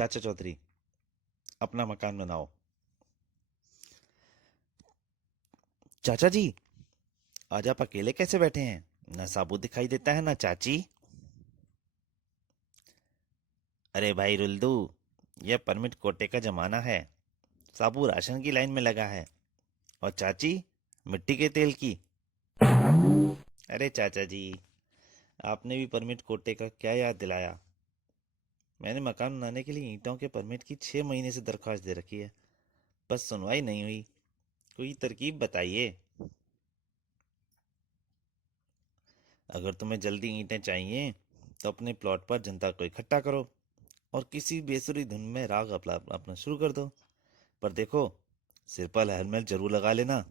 चाचा चौधरी, अपना मकान बनाओ। चाचा जी, आज आप अकेले कैसे बैठे हैं? ना साबू दिखाई देता है ना चाची। अरे भाई रुल्दू, यह परमिट कोटे का जमाना है। साबू राशन की लाइन में लगा है और चाची मिट्टी के तेल की। अरे चाचा जी, आपने भी परमिट कोटे का क्या याद दिलाया। मैंने मकान बनाने के लिए ईंटों के परमिट की 6 महीने से दरख्वास्त दे रखी है, बस सुनवाई नहीं हुई। कोई तरकीब बताइए। अगर तुम्हें जल्दी ईंटें चाहिए तो अपने प्लॉट पर जनता को इकट्ठा करो और किसी बेसुरी धुन में राग अपना शुरू कर दो। पर देखो, सिर पर हेलमेट जरूर लगा लेना।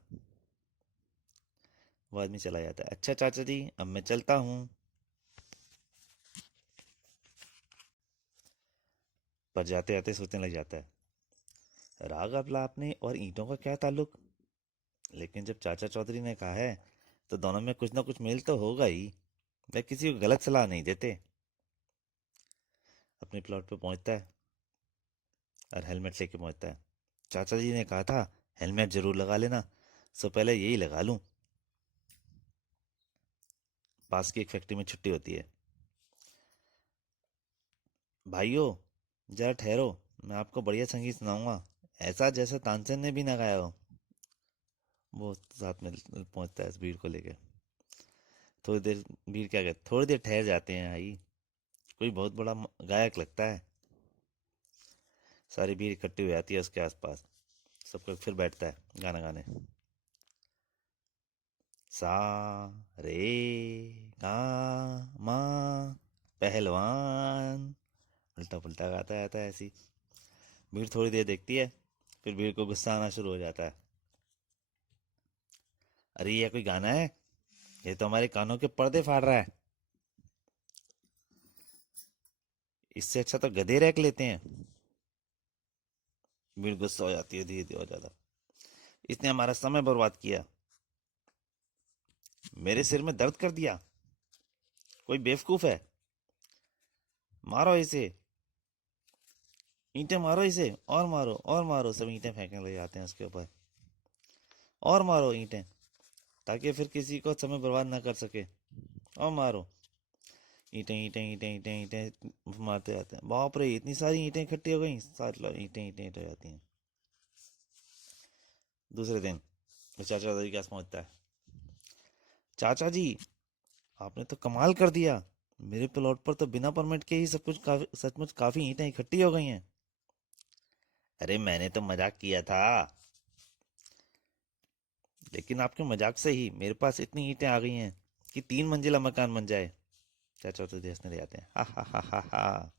वो आदमी चला जाता है। अच्छा चाचा जी, अब मैं चलता हूँ। पर जाते जाते सोचने लग जाता है, राग आपने और ईंटों का क्या ताल्लुक। लेकिन जब चाचा चौधरी ने कहा है तो दोनों में कुछ ना कुछ मेल तो होगा ही। वे किसी को गलत सलाह नहीं देते। अपने प्लॉट पे पहुंचता है और हेलमेट लेके पहुंचता है। चाचा जी ने कहा था हेलमेट जरूर लगा लेना, सो पहले यही लगा लूं। पास की एक फैक्ट्री में छुट्टी होती है। भाइयों, जरा ठहरो, मैं आपको बढ़िया संगीत सुनाऊंगा, ऐसा जैसा तानसेन ने भी ना गाया हो। वो साथ में पहुंचता है इस भीड़ को लेके। थोड़ी देर, भीड़ क्या कहती, थोड़ी देर ठहर जाते हैं भाई, कोई बहुत बड़ा गायक लगता है। सारी भीड़ इकट्ठी हो जाती है उसके आसपास। सब कोई फिर बैठता है गाना गाने। सा रे गा मा, पहलवान। उल्टा पुल्टा गाता रहता है ऐसी। भीड़ थोड़ी देर देखती है, फिर भीड़ को गुस्सा आना शुरू हो जाता है। अरे ये कोई गाना है? ये तो हमारे कानों के पर्दे फाड़ रहा है। इससे अच्छा तो गधे रख लेते हैं। भीड़ गुस्सा हो जाती है धीरे धीरे, हो जाता। इसने हमारा समय बर्बाद किया, मेरे सिर में दर्द कर दिया। कोई बेवकूफ है। मारो इसे, ईंटें मारो इसे, और मारो और मारो। सब ईंटें फेंकने लग जाते हैं उसके ऊपर। और मारो ईंटें, ताकि फिर किसी को समय बर्बाद ना कर सके। और मारो। ईंटें ईंटें ईंटें ईंटें ईंटें मारते जाते हैं। बाप रे, इतनी सारी ईंटें इकट्ठी हो गई, सारी ईंटें ईंटें ईंटें हो जाती हैं। दूसरे दिन वो चाचा दादी के पास पहुंचता है। चाचा जी, आपने तो कमाल कर दिया। मेरे प्लॉट पर तो बिना परमिट के ही सब कुछ काफी, सचमुच काफी ईंटें इकट्ठी हो गई हैं। अरे मैंने तो मजाक किया था, लेकिन आपके मजाक से ही मेरे पास इतनी ईंटें आ गई हैं कि 3 मंजिला मकान बन जाए। चाचा तो हंसने लग जाते हैं। हा हा हा हा हा।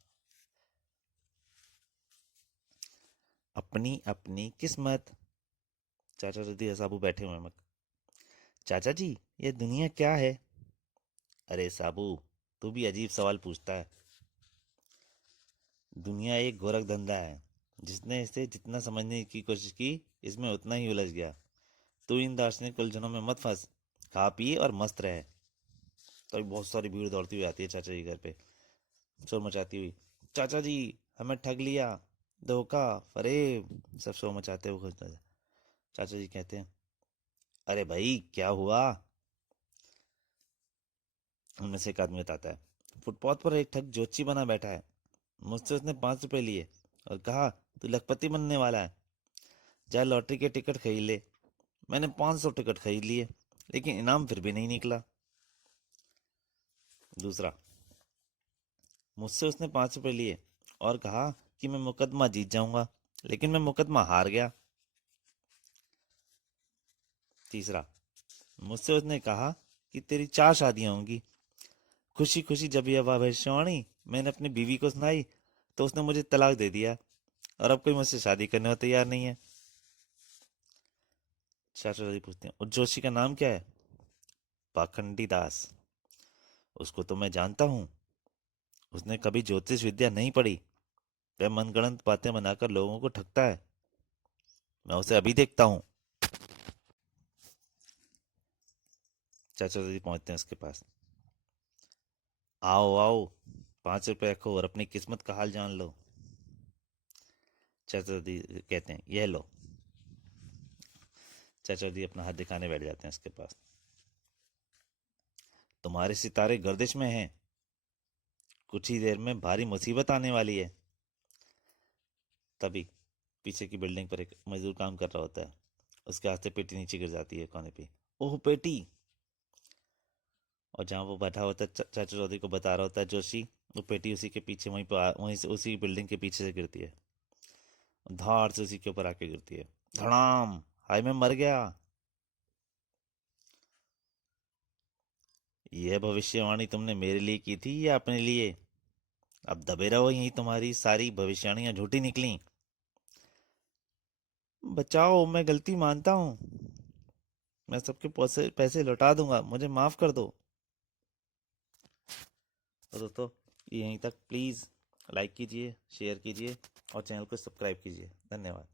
अपनी अपनी किस्मत। चाचा तो साबू बैठे हुए हैं। चाचा जी, ये दुनिया क्या है? अरे साबू, तू भी अजीब सवाल पूछता है। दुनिया एक गोरख धंधा है। जिसने इसे जितना समझने की कोशिश की, इसमें उतना ही उलझ गया। तू इन दार्शनिक उलझनों में मत फंस, खा पी और मस्त रहे। तो बहुत सारी भीड़ दौड़ती हुई आती है चाचा जी घर पे, शोर मचाती हुई। चाचा जी, हमें ठग लिया, धोखा, फरेब, सब शोर मचाते हुए खुश नजर। चाचा जी कहते हैं, अरे भाई क्या हुआ? उनमें से एक आदमी बताता है, फुटपाथ पर एक ठग ज्योतिषी बना बैठा है। मुझसे उसने 5 रुपए लिए और कहा तू लखपति बनने वाला है, जा लॉटरी के टिकट खरीद ले। मैंने 500 टिकट खरीद लिए, लेकिन इनाम फिर भी नहीं निकला। दूसरा, मुझसे उसने 5 रुपए लिए और कहा कि मैं मुकदमा जीत जाऊंगा, लेकिन मैं मुकदमा हार गया। तीसरा, मुझसे उसने कहा कि तेरी 4 शादियां होंगी। खुशी खुशी जब यह भविष्यवाणी मैंने अपनी बीवी को सुनाई, तो उसने मुझे तलाक दे दिया और अब कोई मुझसे शादी करने को तैयार नहीं है। चाचा जी पूछते हैं, उस जोशी का नाम क्या है? पाखंडी दास। उसको तो मैं जानता हूँ, उसने कभी ज्योतिष विद्या नहीं पढ़ी। वह मनगढ़ंत बातें बनाकर लोगों को ठगता है। मैं उसे अभी देखता हूँ। चाचा जी पहुंचते हैं उसके पास। आओ आओ, 5 रुपए रखो और अपनी किस्मत का हाल जान लो। चाचा चौधरी कहते हैं यह लो। चाचा चौधरी अपना हाथ दिखाने बैठ जाते हैं उसके पास। तुम्हारे सितारे गर्दिश में हैं, कुछ ही देर में भारी मुसीबत आने वाली है। तभी पीछे की बिल्डिंग पर एक मजदूर काम कर रहा होता है। उसके हाथ से पेटी नीचे गिर जाती है कोने पे। ओह पेटी! और जहाँ वो बैठा होता है चाचा चौधरी को बता रहा होता है जोशी, वो पेटी उसी के पीछे वहीं से उसी बिल्डिंग के पीछे से गिरती है। धार से उसी के ऊपर आके गिरती है। धड़ाम! हाय मैं मर गया। यह भविष्यवाणी तुमने मेरे लिए की थी या अपने लिए? अब दबे रहो यहीं, तुम्हारी सारी भविष्यवाणियां झूठी निकली। बचाओ, मैं गलती मानता हूँ। मैं सबके पैसे पैसे लौटा दूंगा, मुझे माफ कर दो। तो दोस्तों, यहीं तक। प्लीज़ लाइक कीजिए, शेयर कीजिए और चैनल को सब्सक्राइब कीजिए। धन्यवाद।